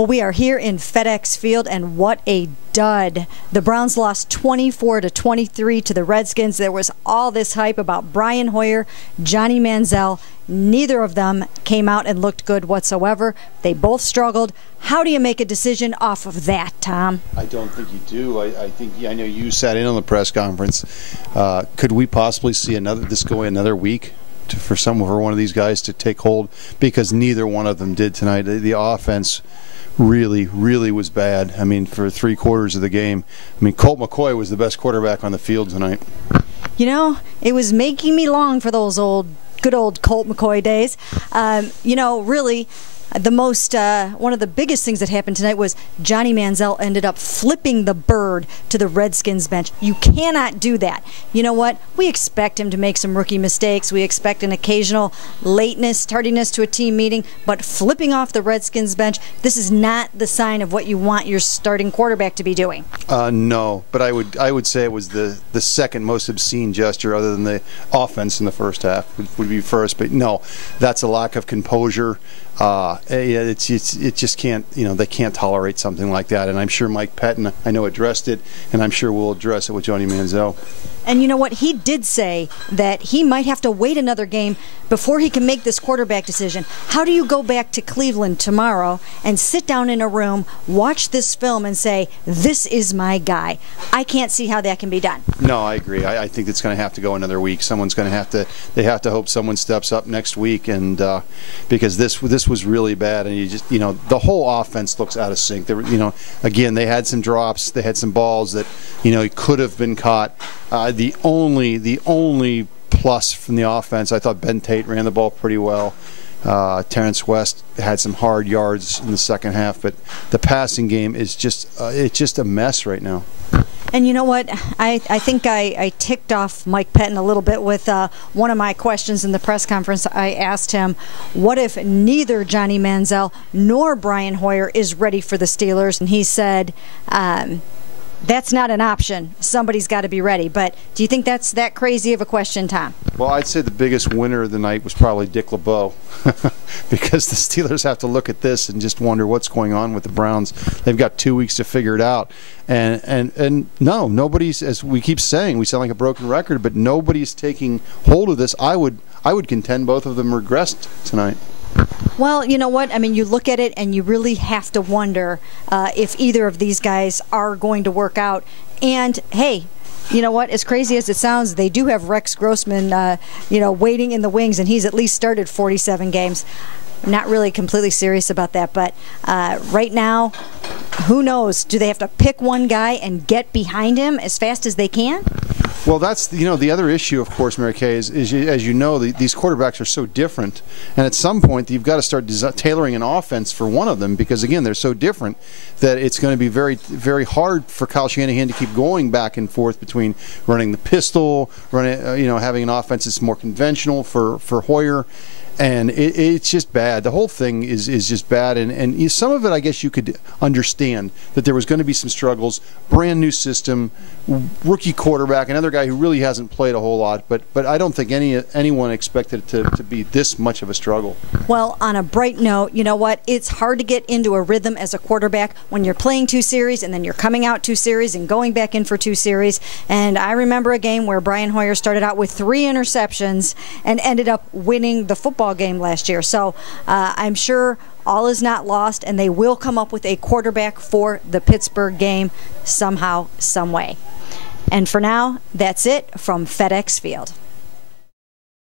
Well, we are here in FedEx Field, and what a dud. The Browns lost 24-23 to the Redskins. There was all this hype about Brian Hoyer, Johnny Manziel. Neither of them came out and looked good whatsoever. They both struggled. How do you make a decision off of that, Tom? I don't think you do. I know you sat in on the press conference. Could we possibly see this go another week for one of these guys to take hold? Because neither one of them did tonight. The offense really was bad. I mean, for 3/4 of the game. I mean, Colt McCoy was the best quarterback on the field tonight. You know, it was making me long for those good old Colt McCoy days. Really, one of the biggest things that happened tonight was Johnny Manziel ended up flipping the bird to the Redskins bench. You cannot do that. You know what? We expect him to make some rookie mistakes. We expect an occasional tardiness to a team meeting, but flipping off the Redskins bench, this is not the sign of what you want your starting quarterback to be doing. No, but I would say it was the second most obscene gesture, other than the offense in the first half would be first. But no, that's a lack of composure. It just can't, they can't tolerate something like that. And I'm sure Mike Pettin, addressed it, and I'm sure we'll address it with Johnny Manziel. And you know what? He did say that he might have to wait another game before he can make this quarterback decision. How do you go back to Cleveland tomorrow and sit down in a room, watch this film, and say, this is my guy? I can't see how that can be done. No, I agree. I think it's going to have to go another week. Someone's going to have to. They have to hope someone steps up next week, and because this was really bad, and the whole offense looks out of sync. Again, they had some drops, they had some balls that could have been caught. The only plus from the offense, I thought Ben Tate ran the ball pretty well. Terrence West had some hard yards in the second half, but the passing game is just a mess right now. And you know what? I think I ticked off Mike Pettin a little bit with one of my questions in the press conference. I asked him, what if neither Johnny Manziel nor Brian Hoyer is ready for the Steelers? And he said, that's not an option. Somebody's got to be ready. But do you think that's that crazy of a question, Tom? Well, I'd say the biggest winner of the night was probably Dick LeBeau, because the Steelers have to look at this and just wonder what's going on with the Browns. They've got 2 weeks to figure it out. And no, nobody's, as we keep saying, we sound like a broken record, but nobody's taking hold of this. I would contend both of them regressed tonight. Well, you know what? I mean, you look at it and you really have to wonder if either of these guys are going to work out. And, hey, you know what? As crazy as it sounds, they do have Rex Grossman, waiting in the wings, and he's at least started 47 games. I'm not really completely serious about that, but right now, who knows? Do they have to pick one guy and get behind him as fast as they can? Well, that's the other issue, of course, Mary Kay, is as you know, these quarterbacks are so different, and at some point you've got to start tailoring an offense for one of them, because again they're so different that it's going to be very, very hard for Kyle Shanahan to keep going back and forth between running the pistol, having an offense that's more conventional for Hoyer. And it's just bad. The whole thing is just bad. And some of it, I guess you could understand that there was going to be some struggles. Brand new system, rookie quarterback, another guy who really hasn't played a whole lot. But I don't think anyone expected it to be this much of a struggle. Well, on a bright note, you know what? It's hard to get into a rhythm as a quarterback when you're playing 2 series and then you're coming out 2 series and going back in for 2 series. And I remember a game where Brian Hoyer started out with 3 interceptions and ended up winning the football game last year. So I'm sure all is not lost, and they will come up with a quarterback for the Pittsburgh game somehow, some way. And for now, that's it from FedEx Field.